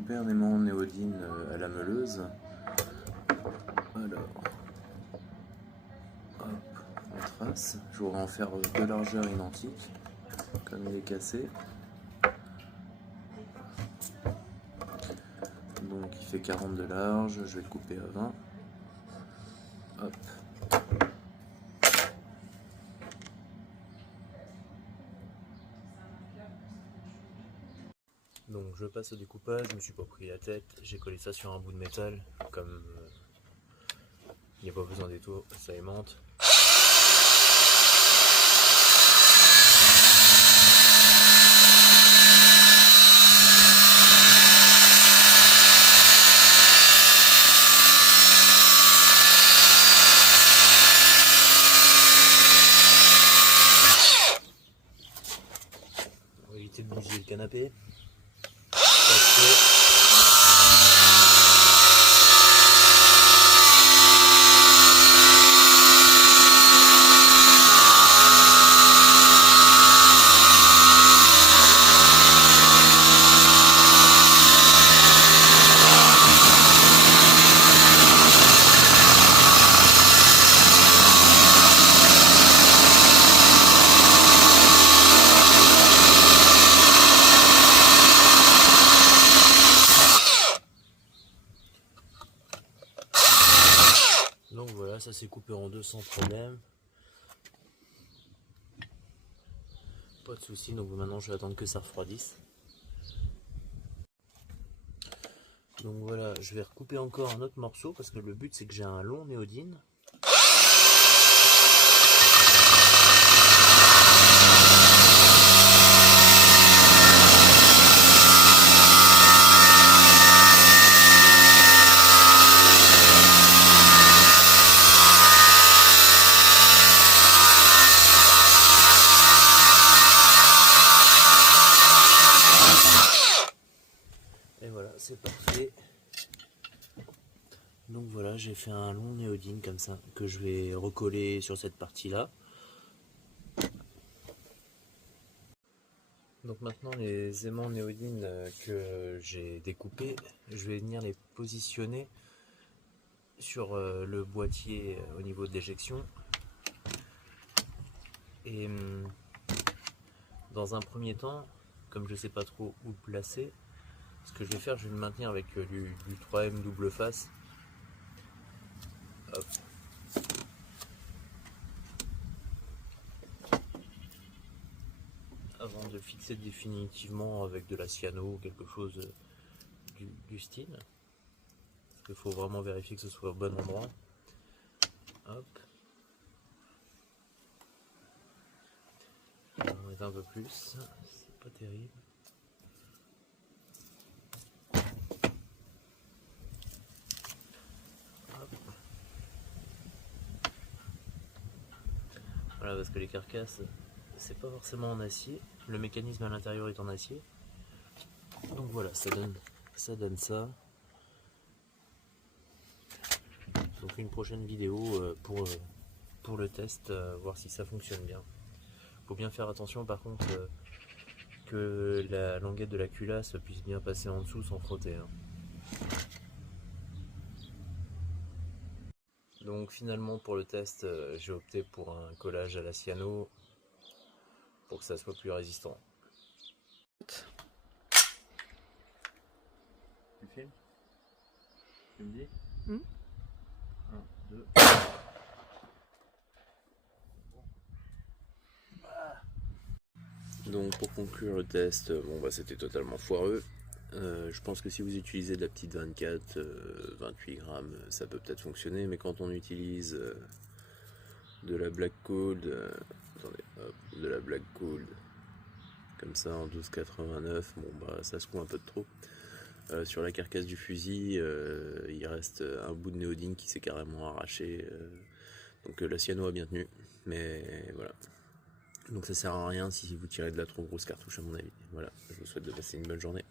couper un aimant néodyne à la meuleuse. Alors, hop, on trace. Je voudrais en faire deux largeurs identiques, comme il est cassé. Donc il fait 40 de large, je vais le couper à 20. Hop. Donc je passe au découpage, je me suis pas pris la tête, j'ai collé ça sur un bout de métal, comme il n'y a pas besoin d'étau, ça aimante. On va éviter de bouger le canapé. Donc voilà, ça s'est coupé en deux sans problème. Pas de soucis, donc maintenant je vais attendre que ça refroidisse. Donc voilà, je vais recouper encore un autre morceau parce que le but c'est que j'ai un long néodyne. Et voilà, c'est parfait. Donc voilà, j'ai fait un long néodyne comme ça, que je vais recoller sur cette partie-là. Donc maintenant les aimants néodyne que j'ai découpés, je vais venir les positionner sur le boîtier au niveau de l'éjection. Et dans un premier temps, comme je ne sais pas trop où le placer, ce que je vais faire, je vais le maintenir avec du 3M double face. Hop. Avant de fixer définitivement avec de la cyano ou quelque chose du style. Parce qu'il faut vraiment vérifier que ce soit au bon endroit. Hop. On va en mettre un peu plus, c'est pas terrible. Voilà, parce que les carcasses, c'est pas forcément en acier. Le mécanisme à l'intérieur est en acier. Donc voilà, ça donne ça. Donc une prochaine vidéo pour le test, voir si ça fonctionne bien. Faut bien faire attention par contre que la languette de la culasse puisse bien passer en dessous sans frotter. Hein. Donc finalement pour le test, j'ai opté pour un collage à la cyano pour que ça soit plus résistant. Tu filmes? Tu me dis? 1, 2. Donc pour conclure le test, bon bah c'était totalement foireux. Je pense que si vous utilisez de la petite 24, 28 grammes, ça peut peut-être fonctionner, mais quand on utilise de la Black Gold, attendez, hop, de la Black Gold, comme ça en 12,89, bon bah ça se coud un peu de trop. Sur la carcasse du fusil, il reste un bout de néodyne qui s'est carrément arraché, donc la cyano a bien tenu, mais voilà. Donc ça sert à rien si vous tirez de la trop grosse cartouche à mon avis. Voilà, je vous souhaite de passer une bonne journée.